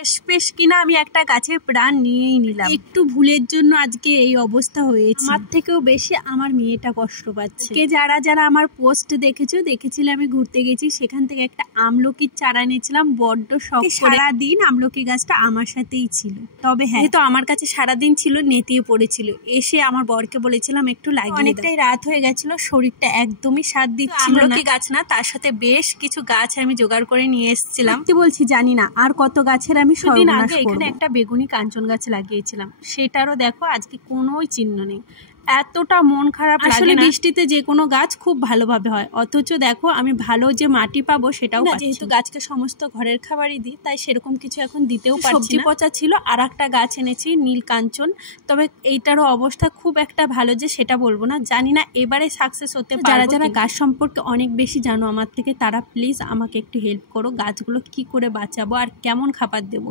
শেষমেশ কিনা আমি একটা গাছের প্রাণ নিয়েই নিলাম। একটু ভুলের জন্য আজকে এই অবস্থা হয়েছে। আমার থেকেও বেশি আমার মেয়েটা কষ্ট পাচ্ছে। যারা যারা আমার পোস্ট দেখেছিলে আমি ঘুরতে গেছি, সেখান থেকে একটা আমলকির চারা নিয়েছিলাম। বড্ড শখ, সারাদিন আমলকি গাছটা আমার সাথেই ছিল। তবে হ্যাঁ, তো আমার কাছে সারাদিন ছিল, নেতিয়ে পড়েছিল। এসে আমার বরকে বলেছিলাম একটু লাগিয়ে। অনেকটাই রাত হয়ে গেছিল, শরীরটা একদমই সাথ দিচ্ছিল না। আমলকি গাছ না, তার সাথে বেশ কিছু গাছ আমি জোগাড় করে নিয়ে এসেছিলাম। বলছি জানি না আর কত গাছের আমি সর্বনাশ করব। এখানে একটা বেগুনি কাঞ্চন গাছ লাগিয়েছিলাম, সেটারও দেখো আজকে কোনোই চিহ্ন নেই। এতটা মন খারাপ লাগে। আসলে বৃষ্টিতে যে কোনো গাছ খুব ভালোভাবে হয়, অথচ দেখো আমি ভালো যে মাটি পাবো সেটাও না। যেহেতু গাছকে সমস্ত ঘরের খাবারই দিই, তাই সেরকম কিছু এখন দিতেও পারছি না। সবজি পচা ছিল। আর একটা গাছ এনেছি নীল কাঞ্চন, তবে এইটারও অবস্থা খুব একটা ভালো যে সেটা বলবো না। জানি না এবারে সাকসেস হতে পারবো। যারা যারা গাছ সম্পর্কে অনেক বেশি জানো আমার থেকে, তারা প্লিজ আমাকে একটু হেল্প করো। গাছগুলো কি করে বাঁচাবো আর কেমন খাবার দেবো